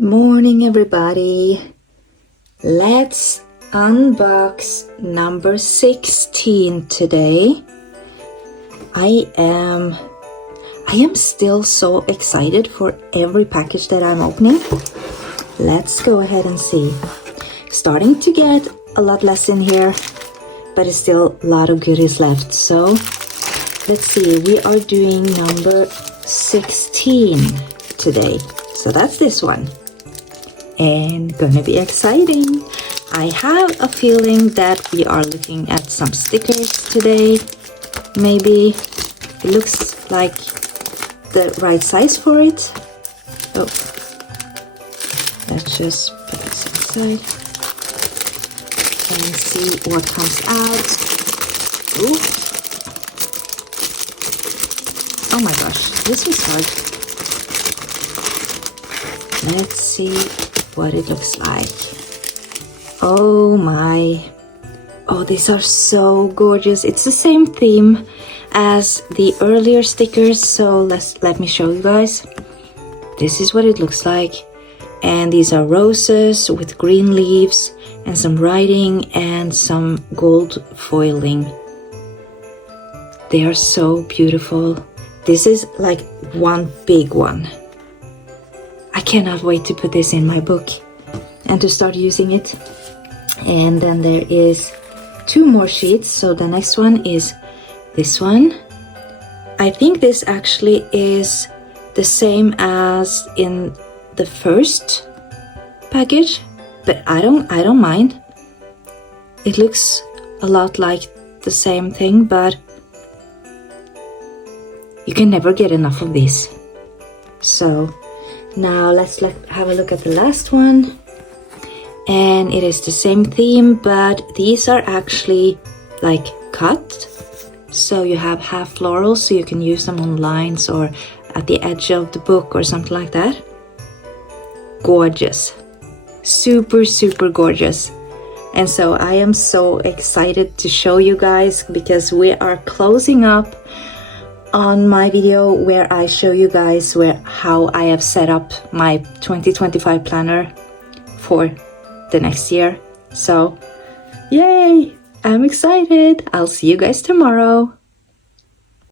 Good morning, everybody. Let's unbox number 16 today. I am still so excited for every package that I'm opening. Let's go ahead and see. Starting to get a lot less in here, but it's still a lot of goodies left. So let's see, we are doing number 16 today. So that's this one. And gonna be exciting. I have a feeling that we are looking at some stickers today. Maybe it looks like the right size for it. Oh, let's just put this inside and see what comes out. Ooh. Oh my gosh, this was hard. Let's see what it looks like. Oh my. Oh, these are so gorgeous. It's the same theme as the earlier stickers, so let me show you guys. This is what it looks like. And these are roses with green leaves and some writing and some gold foiling. They are so beautiful. This is like one big one. I cannot wait to put this in my book and to start using it. And then there is 2 more sheets. So the next one is this one. I think this actually is the same as in the first package, but I don't mind. It looks a lot like the same thing, but you can never get enough of these. So now let's have a look at the last one. And it is the same theme, but these are actually like cut. So you have half florals, so you can use them on lines or at the edge of the book or something like that. Gorgeous. Super, super gorgeous. And so I am so excited to show you guys, because we are closing up on my video where I show you guys how I have set up my 2025 planner for the next year. So yay, I'm excited. I'll see you guys tomorrow.